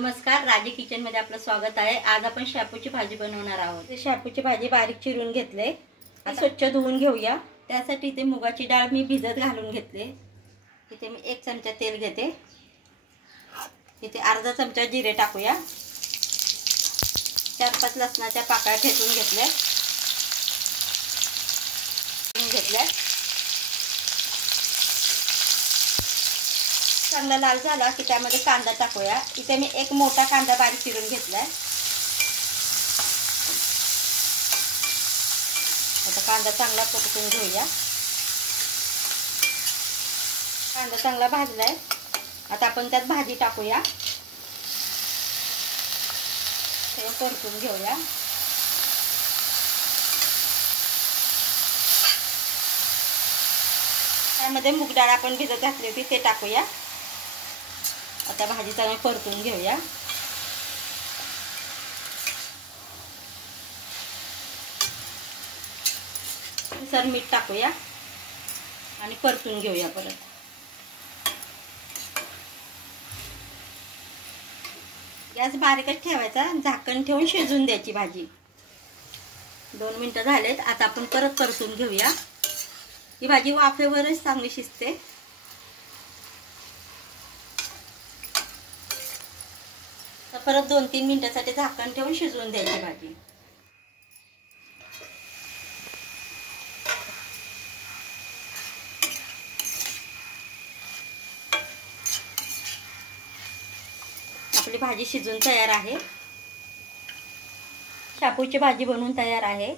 नमस्कार, राजे किचन मध्ये आपलं स्वागत आहे। आज आपण शेपूची भाजी बनवणार आहोत। शेपूची भाजी बारीक चिरून घेतले, आता स्वच्छ धुवून घेऊया। त्यासाठी इथे मुगाची डाळ मी भिजत घालून घेतले। इथे मी 1 चमचा तेल घेते, इथे अर्धा चमचा जिरे टाकूया। 4-5 लसणाच्या पाकळ्या ठेचून घेतल्या। चांगला लाल झाला की त्यामध्ये कांदा टाकूया। इथे मी 1 मोठा कांदा बारीक चिरून घेतलाय। आता कांदा चांगला परतून घेऊया। कांदा चांगला भाजलाय, आता आपण त्यात भाजी टाकूया, थोडं परतून घेऊया। त्यामध्ये मूग डाळ आपण भिजत घातली होती ते टाकूया। आता भाजी चांगली परतून घेऊया। सर मीठ टाकूया आणि परतून घेऊया परत। गॅस बारीकच ठेवायचा, झाकण ठेवून शिजून द्यायची भाजी। 2 मिनिटं झालेत, आता आपण परत परतून घेऊया। ही भाजी वाफेवरच चांगली शिजते। तर परत 2-3 मिनिटांसाठी झाकण ठेवून शिजवून द्यायची भाजी। आपली भाजी शिजून तयार आहे। शेपूची भाजी बनवून तयार आहे।